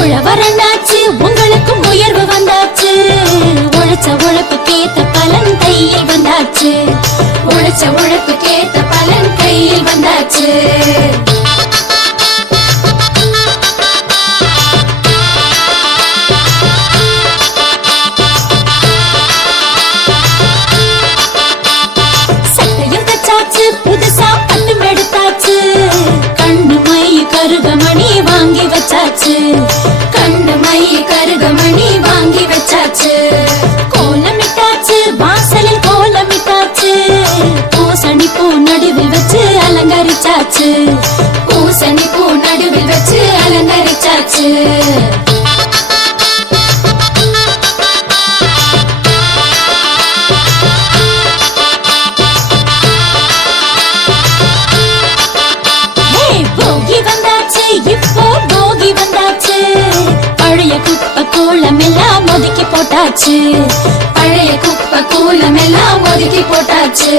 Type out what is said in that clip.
உழவரண்டாச்சு உங்களுக்கும் உயர்வு வந்தாச்சு. உழைச்ச உழைப்புக்கேத்த பலன் கையில் வந்தாச்சு. உழைச்ச உழைப்புக்கேத்த பலன் கையில் வந்தாச்சு. சட்டையும் தச்சாச்சு புதுசா பட்டும் எடுத்தாச்சு. கண்ணு மை கருகமணி வாங்கி வச்சாச்சு. கண்ணு மை கருகமணி வாங்கி வச்சாச்சு. கோலமிட்டாச்சு வாசலில் கோலமிட்டாச்சு. பூசணி பூ நடுவில் வச்சு அலங்கரிச்சாச்சு. பூசணி பூ நடுவில் வச்சு அலங்கரிச்சாச்சு. போகி வந்தாச்சு இப்போ போகி வந்தாச்சு. பழைய குப்பை கூலம் எல்லாம் ஒதுக்கி போட்டாச்சு. பழைய குப்பை கூலம் எல்லாம் ஒதுக்கி போட்டாச்சு.